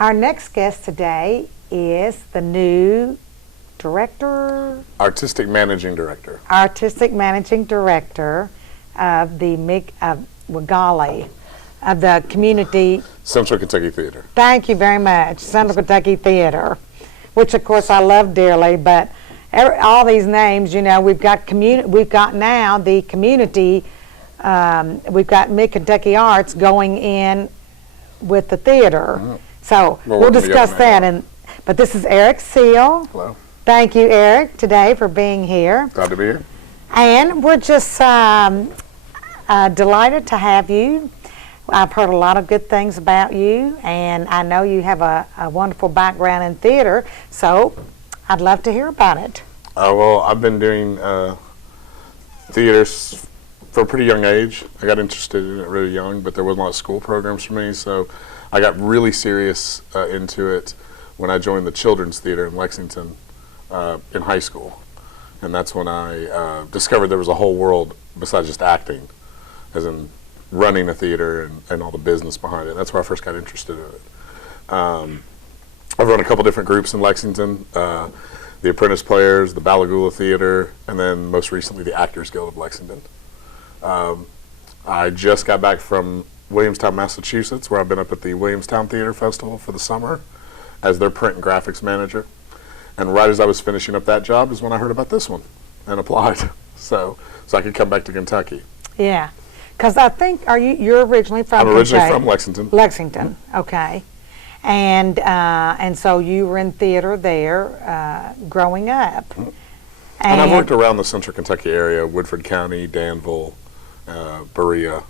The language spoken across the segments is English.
Our next guest today is the new Artistic Managing Director of the of the Community Central Kentucky Theater. Thank you very much, Central Kentucky Theater, which of course I love dearly. But all these names, you know, we've got now the community. We've got Mid Kentucky Arts going in with the theater. Mm-hmm. So we'll discuss that. But this is Eric Seal. Hello. Thank you, Eric, today for being here. Glad to be here. And we're just delighted to have you. I've heard a lot of good things about you, and I know you have a wonderful background in theater, so I'd love to hear about it. Well, I've been doing theater for a pretty young age. I got interested in it really young, but there wasn't a lot of school programs for me, so I got really serious into it when I joined the Children's Theater in Lexington in high school. And that's when I discovered there was a whole world besides just acting, as in running a theater and all the business behind it. That's where I first got interested in it. I've run a couple different groups in Lexington, the Apprentice Players, the Balagula Theater, and then most recently the Actors Guild of Lexington. I just got back from Williamstown, Massachusetts, where I've been up at the Williamstown Theater Festival for the summer as their print and graphics manager. And right as I was finishing up that job is when I heard about this one and applied, so I could come back to Kentucky. Yeah, because I think you're originally from I'm originally from Lexington. Lexington, okay, and so you were in theater there growing up. Mm-hmm. And I've worked around the Central Kentucky area, Woodford County, Danville, Berea, a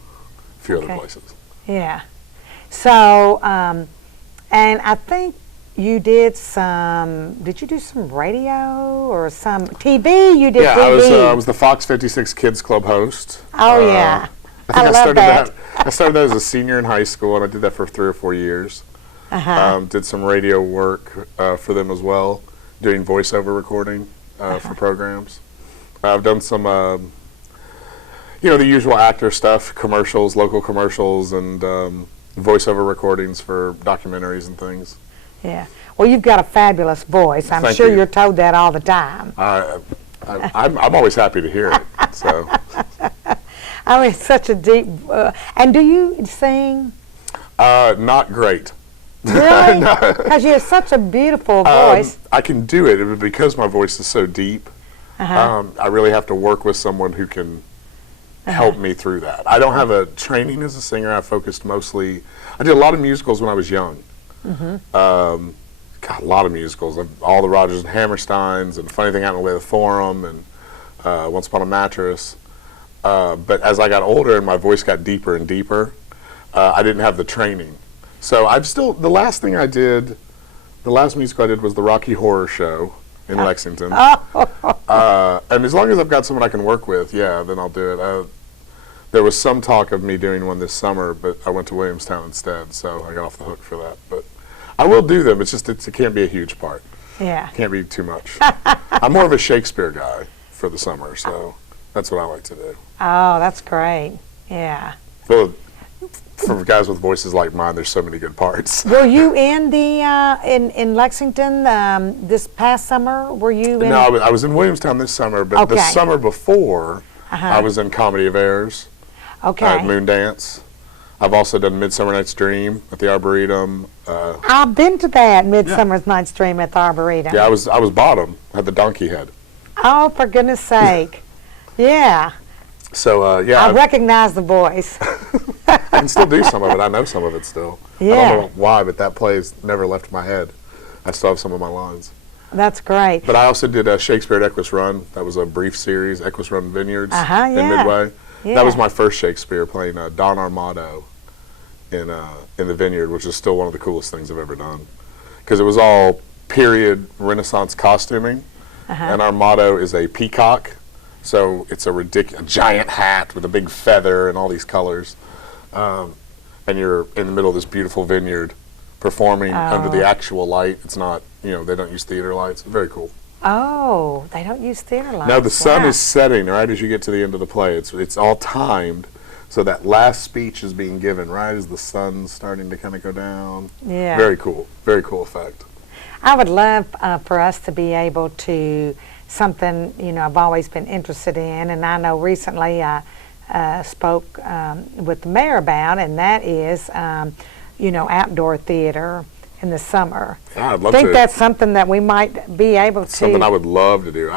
few other places. Yeah, so and I think you did you do some radio or some TV? You did TV. Yeah, I was the Fox 56 Kids Club host. Oh, yeah. I love that. I started that as a senior in high school, and I did that for 3 or 4 years. Uh-huh. Did some radio work for them as well, doing voiceover recording for programs. I've done some, the usual actor stuff, commercials, local commercials, and voiceover recordings for documentaries and things. Yeah. Well, you've got a fabulous voice. I'm sure you're told that all the time. I'm always happy to hear it. So. I mean, such a deep. And do you sing? Not great. Really? Because you have such a beautiful voice. I can do it, but because my voice is so deep, I really have to work with someone who can help me through that. I don't have a training as a singer. I focused mostly. I did a lot of musicals when I was young. Mm-hmm. A lot of musicals. All the Rodgers and Hammersteins, and Funny Thing Happened Away at the Forum, and Once Upon a Mattress. But as I got older and my voice got deeper and deeper, I didn't have the training. So the last musical I did was the Rocky Horror Show in Lexington. And as long as I've got someone I can work with, then I'll do it. There was some talk of me doing one this summer, but I went to Williamstown instead, so I got off the hook for that. But I will do them. It's just it can't be a huge part. Yeah. It can't be too much. I'm more of a Shakespeare guy for the summer, so that's what I like to do. Oh, that's great. Yeah. Well, for guys with voices like mine, there's so many good parts. Were you in the in Lexington this past summer? Were you in? No, I was in Williamstown this summer, but the summer before, I was in Comedy of Errors. Okay. At Moondance. I've also done Midsummer Night's Dream at the Arboretum. I've been to that Midsummer Night's Dream at the Arboretum. Yeah, I was bottom. I had the donkey head. Oh, for goodness sake! Yeah. So I recognize the voice. I can still do some of it. I know some of it still. Yeah. I don't know why, but that play's never left my head. I still have some of my lines. That's great. But I also did Shakespeare at Equus Run. That was a brief series, Equus Run Vineyards in Midway. Yeah. That was my first Shakespeare, playing Don Armado in the Vineyard, which is still one of the coolest things I've ever done. Because it was all period Renaissance costuming, and Armado is a peacock. So it's a giant hat with a big feather and all these colors. And you're in the middle of this beautiful vineyard performing under the actual light. It's not, they don't use theater lights. Very cool. Oh, they don't use theater lights. No, the sun is setting right as you get to the end of the play. It's all timed So that last speech is being given right as the sun's starting to kind of go down. Yeah. Very cool effect. I would love for us to be able to, something, I've always been interested in, and I know recently I spoke with the mayor about, and that is, outdoor theater in the summer. Yeah, I'd love I think to. that's something that we might be able to. Something I would love to do.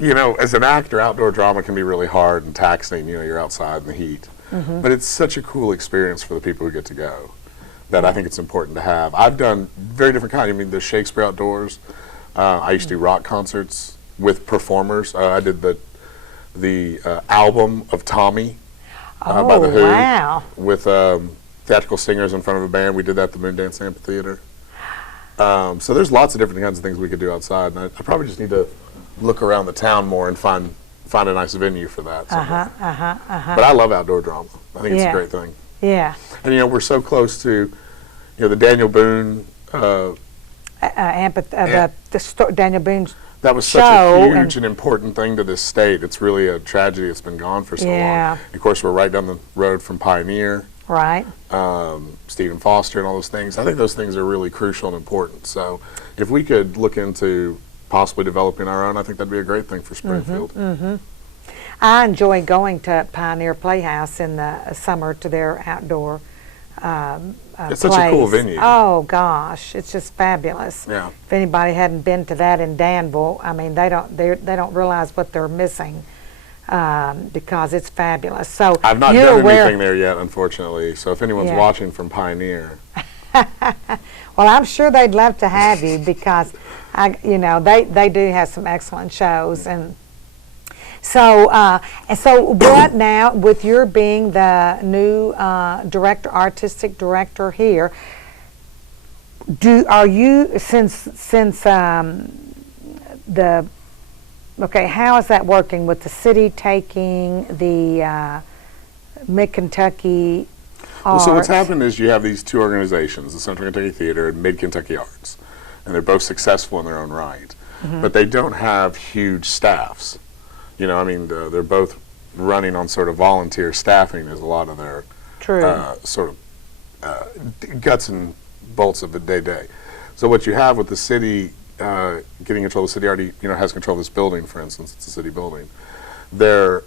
As an actor, outdoor drama can be really hard and taxing. You're outside in the heat. Mm-hmm. But it's such a cool experience for the people who get to go that I think it's important to have. I've done very different kinds. There's Shakespeare outdoors. I used to do rock concerts with performers. I did the album of Tommy by The Who. Wow. With theatrical singers in front of a band. We did that at the Moondance Amphitheater. So there's lots of different kinds of things we could do outside. And I probably just need to look around the town more and find a nice venue for that. But I love outdoor drama. I think it's a great thing. Yeah. And we're so close to, the Daniel Boone. Daniel Boone's That was such a huge and important thing to this state. It's really a tragedy. It's been gone for so long. Of course, we're right down the road from Pioneer. Right. Stephen Foster and all those things. I think those things are really crucial and important. So if we could look into possibly developing our own, I think that'd be a great thing for Springfield. Mm-hmm. I enjoy going to Pioneer Playhouse in the summer to their outdoor It's such a cool venue. Oh gosh, it's just fabulous. Yeah. If anybody hadn't been to that in Danville, they don't realize what they're missing because it's fabulous. So I've not done anything there yet, unfortunately. So if anyone's watching from Pioneer, well, I'm sure they'd love to have you because they do have some excellent shows. And so what now, with your being the new artistic director here, how is that working with the city taking the Mid-Kentucky Arts? So what's happened is you have these two organizations, the Central Kentucky Theater and Mid-Kentucky Arts, and they're both successful in their own right, but they don't have huge staffs. They're both running on sort of volunteer staffing is a lot of their guts and bolts of the day-to-day. So what you have with the city getting control of the city already, has control of this building, for instance, it's a city building. They're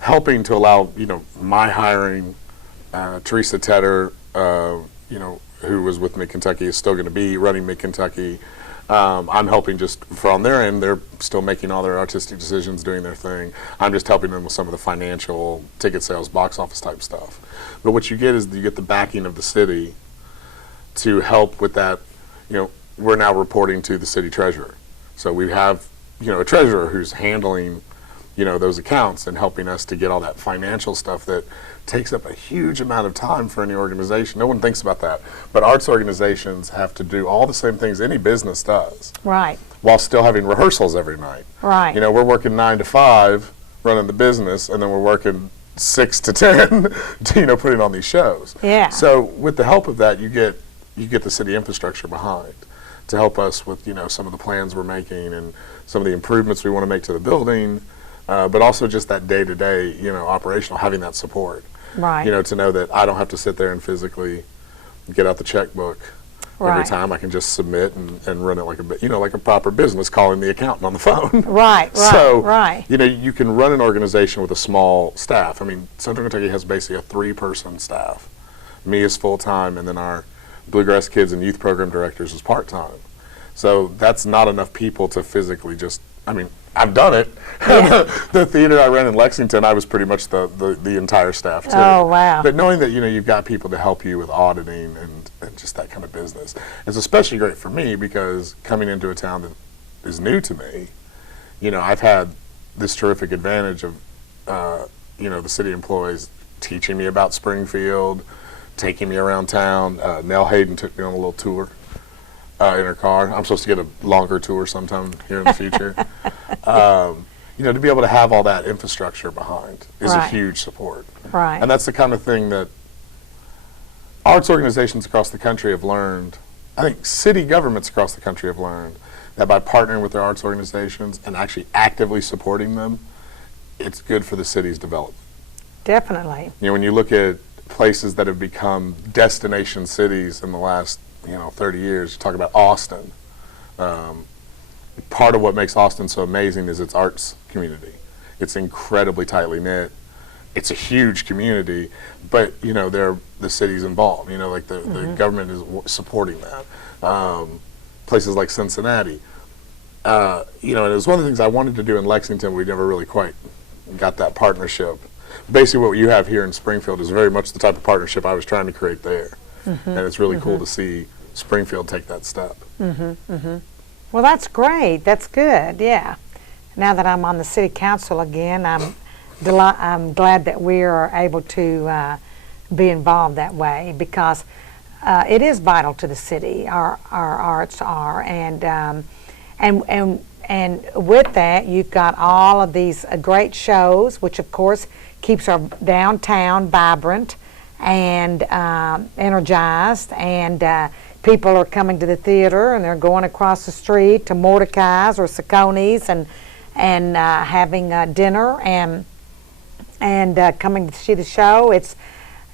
helping to allow, my hiring, Teresa Tedder, who was with Mid-Kentucky, is still going to be running Mid-Kentucky. I'm helping just on their end. They're still making all their artistic decisions, doing their thing. I'm just helping them with some of the financial, ticket sales, box office type stuff. But what you get is you get the backing of the city to help with that. We're now reporting to the city treasurer. So we have, a treasurer who's handling, those accounts and helping us to get all that financial stuff that takes up a huge amount of time for any organization. No one thinks about that. But arts organizations have to do all the same things any business does. Right. While still having rehearsals every night. Right. We're working 9 to 5 running the business, and then we're working 6 to 10, putting on these shows. Yeah. So with the help of that, you get the city infrastructure behind to help us with, some of the plans we're making and some of the improvements we want to make to the building, but also just that day-to-day, operational, having that support. Right. To know that I don't have to sit there and physically get out the checkbook every time. I can just submit and run it like like a proper business, calling the accountant on the phone. Right. So, you can run an organization with a small staff. Central Kentucky has basically a 3-person staff. Me is full-time, and then our Bluegrass Kids and Youth Program Directors is part-time. So that's not enough people to physically just, I've done it. Yeah. The theater I ran in Lexington, I was pretty much the entire staff too. Oh, wow. But knowing that, you've got people to help you with auditing and just that kind of business. It's especially great for me because coming into a town that is new to me, I've had this terrific advantage of, the city employees teaching me about Springfield, taking me around town. Nell Haydon took me on a little tour in her car. I'm supposed to get a longer tour sometime here in the future. To be able to have all that infrastructure behind is a huge support. Right. And that's the kind of thing that arts organizations across the country have learned. I think city governments across the country have learned that by partnering with their arts organizations and actually actively supporting them, it's good for the city's development. Definitely. You know, when you look at places that have become destination cities in the last, 30 years, you talk about Austin. Part of what makes Austin so amazing is its arts community. It's incredibly tightly knit. It's a huge community, but the city's involved. Like the government is supporting that. Places like Cincinnati. And it was one of the things I wanted to do in Lexington. We never really quite got that partnership. Basically, what you have here in Springfield is very much the type of partnership I was trying to create there, and it's really cool to see Springfield take that step. Well, that's great. That's good. Yeah. Now that I'm on the city council again, I'm glad that we are able to be involved that way, because it is vital to the city. Our arts are, and with that, you've got all of these great shows, which of course keeps our downtown vibrant and energized, and people are coming to the theater and they're going across the street to Mordecai's or Sacconi's and having dinner and coming to see the show. It's,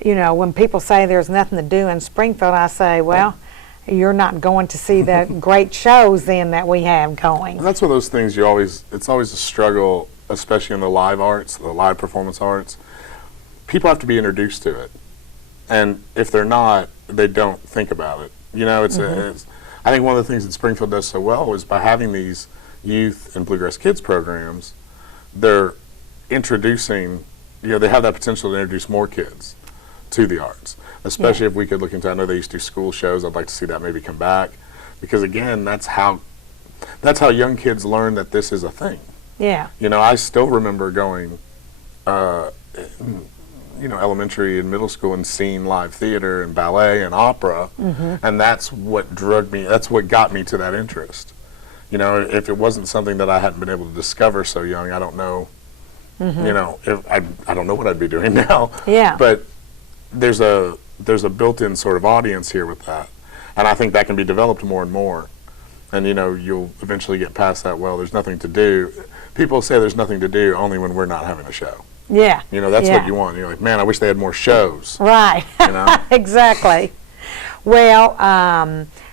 when people say there's nothing to do in Springfield, I say, well, you're not going to see the great shows then that we have going. And that's one of those things it's always a struggle, especially in the live arts, the live performance arts. People have to be introduced to it. And if they're not, they don't think about it. I think one of the things that Springfield does so well is by having these youth and bluegrass kids programs, they're introducing, they have that potential to introduce more kids to the arts, especially if we could look into, I know they used to do school shows. I'd like to see that maybe come back, because again, that's how young kids learn that this is a thing. Yeah. I still remember going, elementary and middle school and seeing live theater and ballet and opera, and that's what got me to that interest. If it wasn't something that I hadn't been able to discover so young, I don't know, if I don't know what I'd be doing now. Yeah. But there's a built-in sort of audience here with that, and I think that can be developed more and more. And you'll eventually get past that. Well, there's nothing to do. People say there's nothing to do only when we're not having a show. Yeah. That's what you want. You're like, man, I wish they had more shows. Right. Exactly. Well,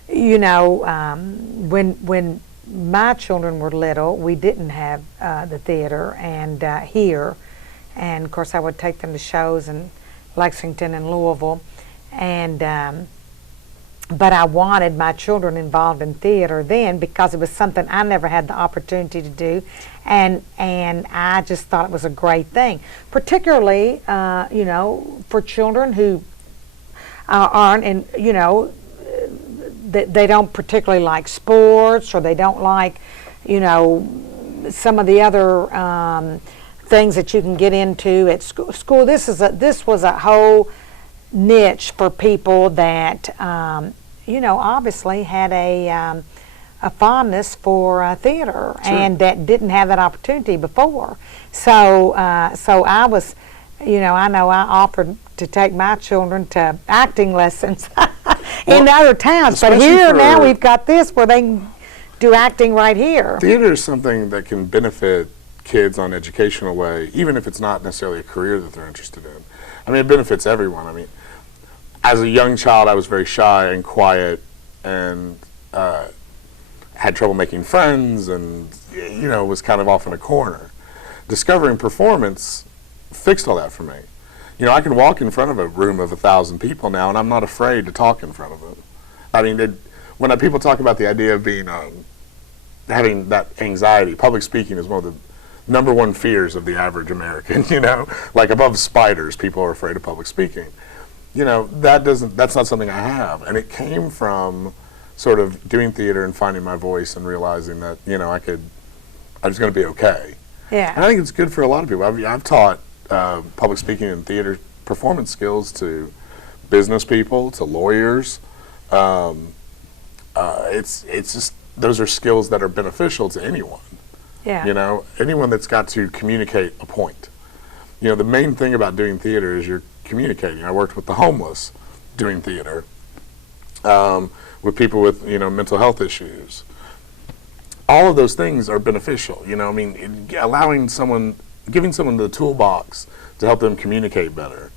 when my children were little, we didn't have the theater and here, and of course I would take them to shows in Lexington and Louisville, and but I wanted my children involved in theater then, because it was something I never had the opportunity to do, and I just thought it was a great thing, particularly for children who aren't in, they don't particularly like sports, or they don't like some of the other things that you can get into at school. This was a whole niche for people that obviously had a fondness for theater. Sure. And that didn't have that opportunity before. So I was, I know I offered to take my children to acting lessons in other towns, but here now we've got this where they can do acting right here. Theater is something that can benefit kids on an educational way, even if it's not necessarily a career that they're interested in. I mean, it benefits everyone. I mean, as a young child, I was very shy and quiet, and had trouble making friends, and was kind of off in a corner. Discovering performance fixed all that for me. I can walk in front of a room of 1,000 people now, and I'm not afraid to talk in front of them. I mean, when people talk about the idea of being having that anxiety, public speaking is one of the number one fears of the average American. Like above spiders, people are afraid of public speaking. That's not something I have, and it came from sort of doing theater and finding my voice and realizing that I was going to be okay. Yeah. And I think it's good for a lot of people. I've taught public speaking and theater performance skills to business people, to lawyers. It's just, those are skills that are beneficial to anyone. Yeah. Anyone that's got to communicate a point. The main thing about doing theater is you're communicating. I worked with the homeless doing theater, with people with mental health issues. All of those things are beneficial. Allowing someone giving someone the toolbox to help them communicate better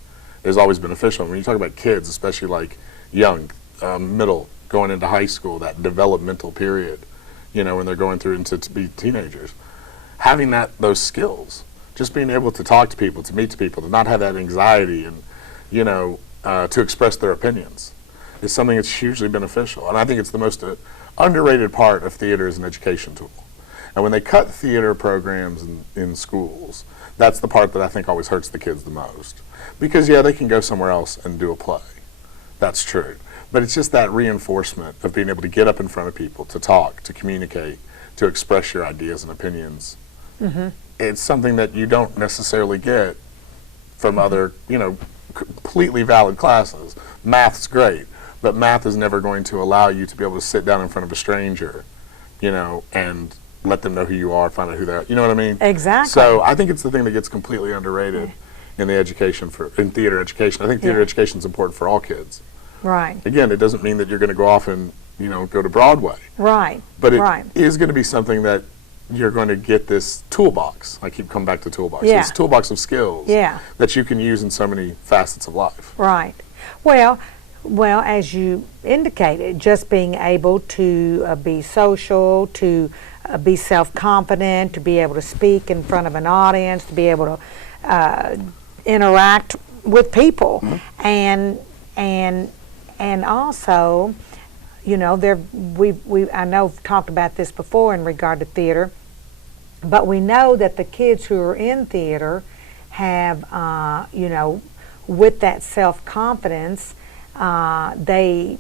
is always beneficial. When you talk about kids, especially like young, middle, going into high school, that developmental period, when they're going through into to be teenagers, having those skills, just being able to talk to people, to meet to people, to not have that anxiety and, to express their opinions is something that's hugely beneficial. And I think it's the most underrated part of theater as an education tool. And when they cut theater programs in schools, that's the part that I think always hurts the kids the most. Because, they can go somewhere else and do a play. That's true. But it's just that reinforcement of being able to get up in front of people, to talk, to communicate, to express your ideas and opinions. Mm-hmm. It's something that you don't necessarily get from other, completely valid classes. Math's great, but math is never going to allow you to be able to sit down in front of a stranger, and let them know who you are, find out who they are. You know what I mean? Exactly. So I think it's the thing that gets completely underrated in the in theater education. I think theater education is important for all kids. Right. Again, it doesn't mean that you're going to go off and, go to Broadway. Right. But it is going to be something that you're going to get this toolbox. I keep coming back to toolbox. Yeah. This toolbox of skills that you can use in so many facets of life. Right. Well, as you indicated, just being able to be social, to be self-confident, to be able to speak in front of an audience, to be able to interact with people, and also, I know we've talked about this before in regard to theater, but we know that the kids who are in theater have, with that self-confidence, they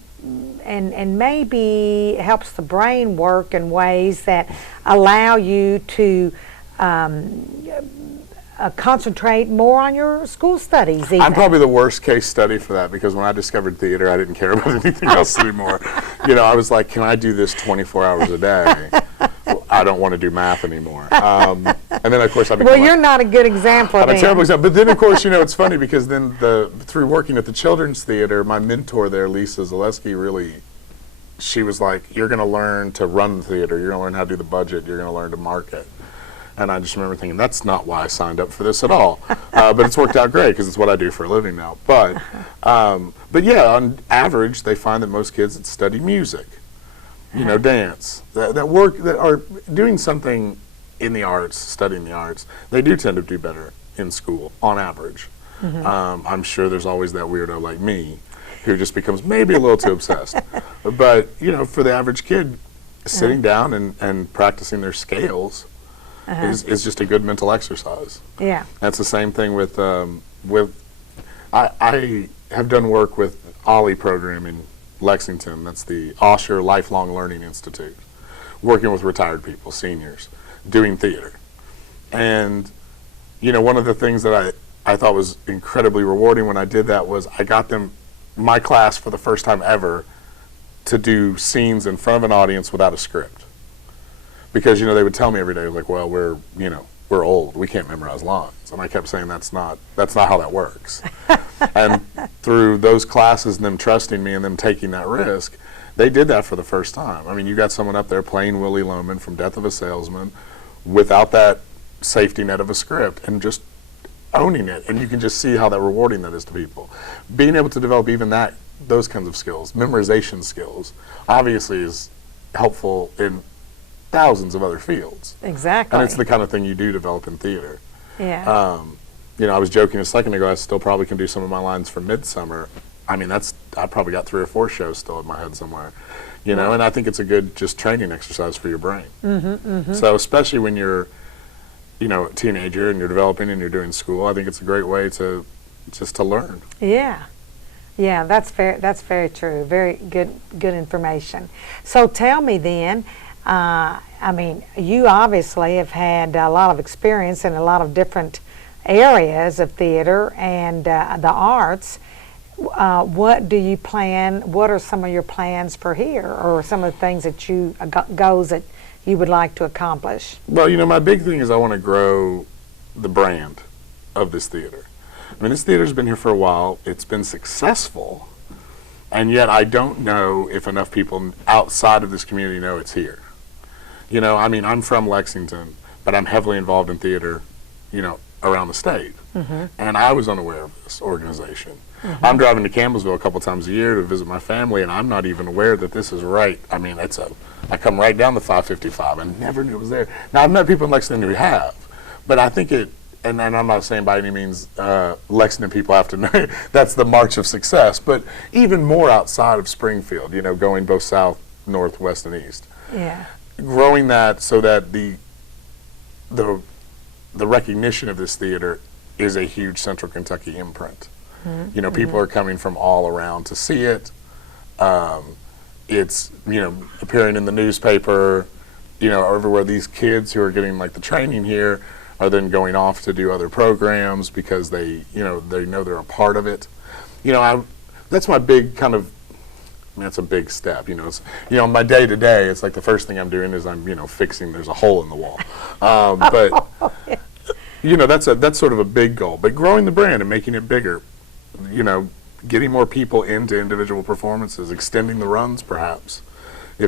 and maybe helps the brain work in ways that allow you to concentrate more on your school studies. Even. I'm probably the worst case study for that, because when I discovered theater, I didn't care about anything else anymore. I was like, can I do this 24 hours a day? I don't want to do math anymore. And then, of course, I became you're not a good example. I'm a terrible example. But then, of course, it's funny because then through working at the Children's Theater, my mentor there, Lisa Zaleski, she was like, you're going to learn to run the theater. You're going to learn how to do the budget. You're going to learn to market. And I just remember thinking, that's not why I signed up for this at all. But it's worked out great because it's what I do for a living now. But yeah, on average, they find that most kids that study music, dance, that are doing something in the arts, studying the arts, they do tend to do better in school on average. Mm-hmm. I'm sure there's always that weirdo like me who just becomes maybe a little too obsessed. But, for the average kid, sitting down and practicing their scales is just a good mental exercise. Yeah. That's the same thing with I have done work with OLLI program in Lexington. That's the Osher Lifelong Learning Institute, working with retired people, seniors, doing theater. And, one of the things that I thought was incredibly rewarding when I did that was I got them, my class for the first time ever, to do scenes in front of an audience without a script. Because, they would tell me every day, like, well, we're old. We can't memorize lines. And I kept saying, that's not how that works. And through those classes and them trusting me and them taking that risk, they did that for the first time. I mean, you got someone up there playing Willie Loman from Death of a Salesman without that safety net of a script and just owning it. And you can just see how that rewarding that is to people. Being able to develop even those kinds of skills, memorization skills, obviously is helpful in thousands of other fields. Exactly. And it's the kind of thing you do develop in theater. Yeah. I was joking a second ago, I still probably can do some of my lines from Midsummer. I mean, I probably got 3 or 4 shows still in my head somewhere. And I think it's a good just training exercise for your brain. Mm-hmm, mm-hmm. So especially when you're, a teenager and you're developing and you're doing school, I think it's a great way to learn. Yeah. Yeah, that's very true. Very good information. So tell me then, you obviously have had a lot of experience in a lot of different areas of theater and the arts. What do you plan? What are some of your plans for here, or some of the things that goals that you would like to accomplish? Well, my big thing is I want to grow the brand of this theater. I mean, this theater's been here for a while. It's been successful, and yet I don't know if enough people outside of this community know it's here. I'm from Lexington, but I'm heavily involved in theater around the state. And I was unaware of this organization. I'm driving to Campbellsville a couple times a year to visit my family, and I'm not even aware that this is right. I mean, I come right down the 555. I never knew it was there. Now, I've met people in Lexington who have, but I think and I'm not saying by any means Lexington people have to know that's the march of success, but even more outside of Springfield, going both south, north, west, and east. Yeah. Growing that so that the recognition of this theater is a huge Central Kentucky imprint. People are coming from all around to see it. It's, appearing in the newspaper, everywhere. These kids who are getting like the training here are then going off to do other programs because they know they're a part of it. That's my big kind of, that's a big step. It's, my day to day, it's like the first thing I'm doing is I'm, fixing, there's a hole in the wall. But, that's sort of a big goal. But growing the brand and making it bigger, getting more people into individual performances, extending the runs perhaps. I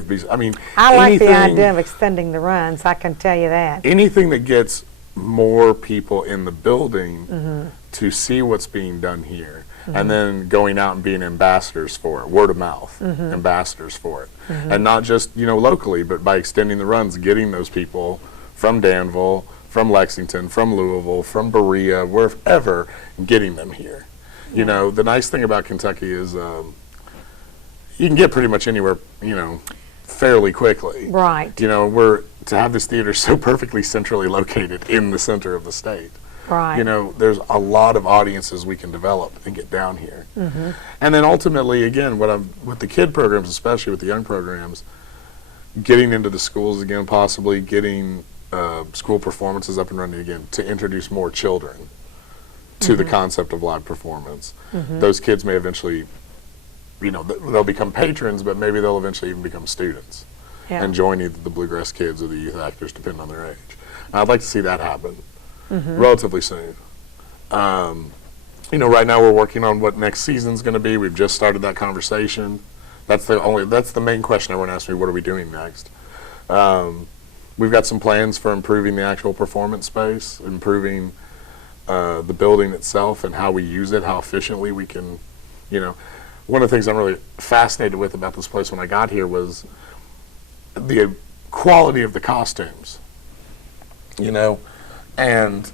like the idea of extending the runs, I can tell you that. Anything that gets more people in the building to see what's being done here, and then going out and being ambassadors for it, word of mouth, ambassadors for it. And not just, locally, but by extending the runs, getting those people from Danville, from Lexington, from Louisville, from Berea, wherever, getting them here. The nice thing about Kentucky is you can get pretty much anywhere, fairly quickly. Right. To have this theater so perfectly centrally located in the center of the state. Right. There's a lot of audiences we can develop and get down here. And then ultimately, again, with the kid programs, especially with the young programs, getting into the schools again, possibly getting school performances up and running again to introduce more children to the concept of live performance. Those kids may eventually, they'll become patrons, but maybe they'll eventually even become students and join either the Bluegrass Kids or the youth actors, depending on their age. And I'd like to see that happen relatively soon. Right now we're working on what next season's going to be. We've just started that conversation. That's the main question everyone asks me, what are we doing next? We've got some plans for improving the actual performance space, improving the building itself and how we use it, how efficiently we can, one of the things I'm really fascinated with about this place when I got here was the quality of the costumes, and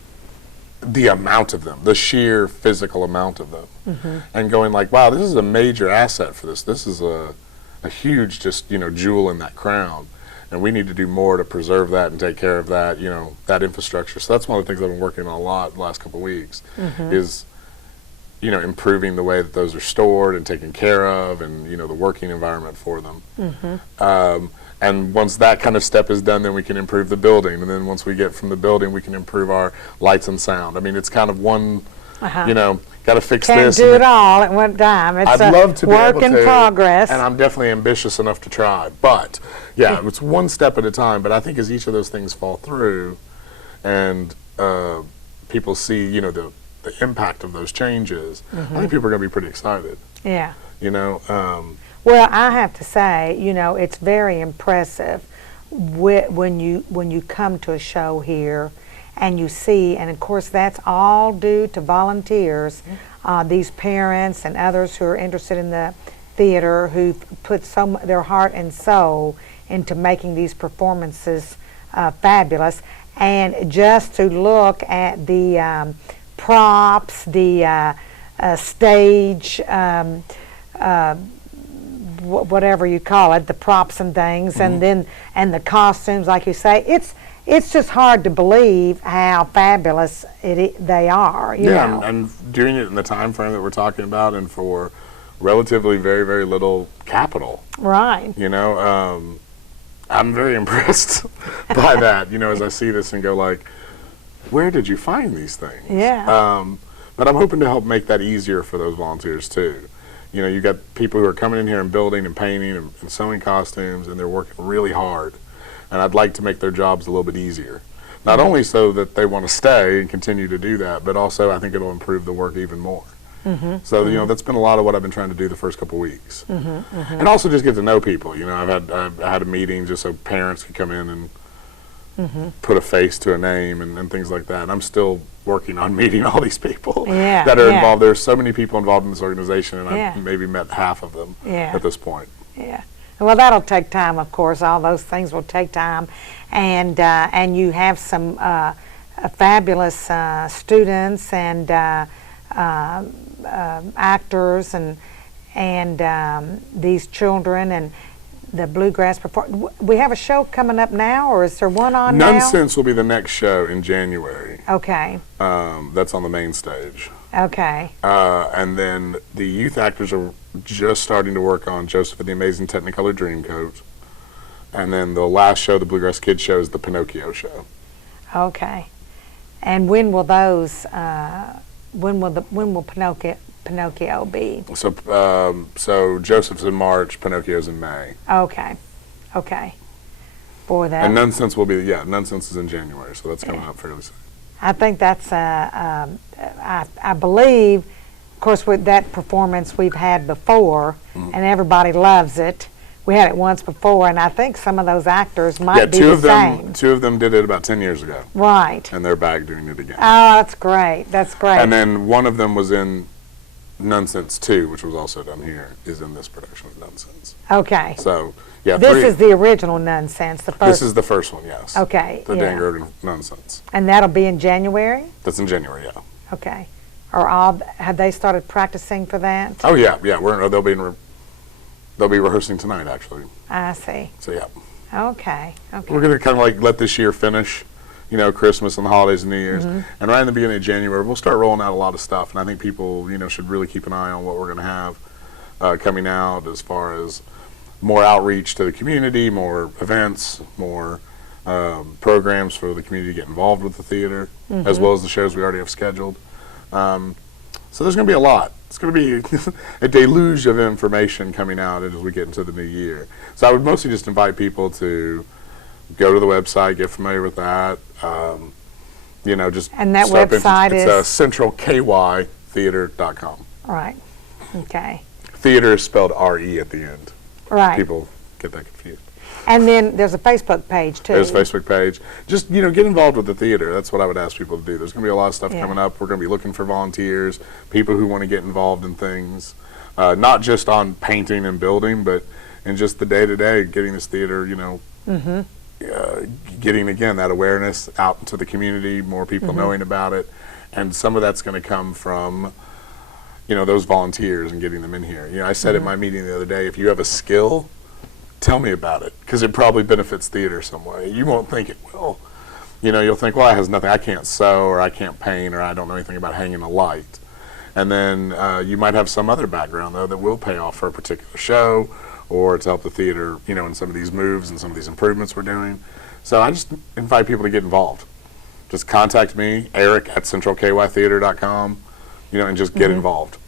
the amount of them, the sheer physical amount of them, and going like, wow, this is a major asset for this. This is a huge just, jewel in that crown. And we need to do more to preserve that and take care of that, that infrastructure. So that's one of the things I've been working on a lot the last couple of weeks is, improving the way that those are stored and taken care of and, the working environment for them. And once that kind of step is done, then we can improve the building. And then once we get from the building, we can improve our lights and sound. I mean, it's kind of one, got to fix Can't this. do it all at one time. It's I'd love to be work able in to, progress. and I'm definitely ambitious enough to try. But yeah, it's one step at a time. But I think as each of those things fall through, and people see, the impact of those changes, I think people are going to be pretty excited. Yeah. Well, I have to say, it's very impressive when you come to a show here and you see, and of course that's all due to volunteers, these parents and others who are interested in the theater who put their heart and soul into making these performances fabulous. And just to look at the props, the stage, whatever you call it, the props and things, and the costumes, like you say, it's just hard to believe how fabulous they are. You know? And doing it in the time frame that we're talking about, and for relatively very, very little capital. Right. I'm very impressed by that. As I see this and go like, where did you find these things? Yeah. But I'm hoping to help make that easier for those volunteers too. You got people who are coming in here and building and painting and sewing costumes, and they're working really hard. And I'd like to make their jobs a little bit easier. Not only so that they want to stay and continue to do that, but also I think it'll improve the work even more. So, that's been a lot of what I've been trying to do the first couple weeks. And also just get to know people. I had a meeting just so parents could come in and, put a face to a name and things like that. And I'm still working on meeting all these people Yeah, that are yeah. involved. There's so many people involved in this organization, and Yeah. I've maybe met half of them Yeah. at this point. Yeah. Well, that'll take time, of course. All those things will take time, and you have some fabulous students and actors and these children and the bluegrass perform. We have a show coming up now, or is there one on now? Nonsense will be the next show in January. Okay. That's on the main stage. Okay. And then the youth actors are just starting to work on Joseph and the Amazing Technicolor Dreamcoat. And then the last show, the Bluegrass Kids show, is the Pinocchio show. Okay. And when will those? When will Pinocchio be? So Joseph's in March, Pinocchio's in May. Okay. Okay. Boy, that. And Nonsense will be, Nonsense is in January, so that's coming up fairly soon. I think that's, I believe, of course, with that performance we've had before, and everybody loves it. We had it once before, and I think some of those actors might be the same. Two of them did it about 10 years ago, Right. and they're back doing it again. Oh, that's great. That's great. And then one of them was in Nonsense 2, which was also done here, is in this production of Nonsense. Okay. So, yeah, This is the original Nonsense, the first. This is the first one, yes. Okay, The yeah. Dan Grogan Nonsense. And that'll be in January? That's in January, yeah. Okay. Have they started practicing for that? Oh, yeah. They'll be rehearsing tonight, actually. I see. So, yeah. Okay. Okay. We're going to kind of like let this year finish, Christmas and the holidays and New Year's. And right in the beginning of January, we'll start rolling out a lot of stuff. And I think people, should really keep an eye on what we're going to have coming out as far as more outreach to the community, more events, more programs for the community to get involved with the theater, as well as the shows we already have scheduled. So there's going to be a lot. It's going to be a deluge of information coming out as we get into the new year. So I would mostly just invite people to go to the website, get familiar with that. Just And that start website it's is? centralkytheater.com. Right. Okay. Theater is spelled R-E at the end. Right. People get that confused. And then there's a Facebook page too. There's a Facebook page. Just, get involved with the theater. That's what I would ask people to do. There's going to be a lot of stuff Yeah. coming up. We're going to be looking for volunteers, people who want to get involved in things, not just on painting and building, but in just the day-to-day, getting this theater, getting, again, that awareness out into the community, more people knowing about it. And some of that's going to come from, those volunteers and getting them in here. I said at my meeting the other day, if you have a skill, tell me about it, because it probably benefits theater some way. You won't think it will. You'll think, well, it has nothing. I can't sew, or I can't paint, or I don't know anything about hanging a light. And then you might have some other background, though, that will pay off for a particular show, or to help the theater, in some of these moves and some of these improvements we're doing. So I just invite people to get involved. Just contact me, Eric at centralkytheater.com, and just get involved.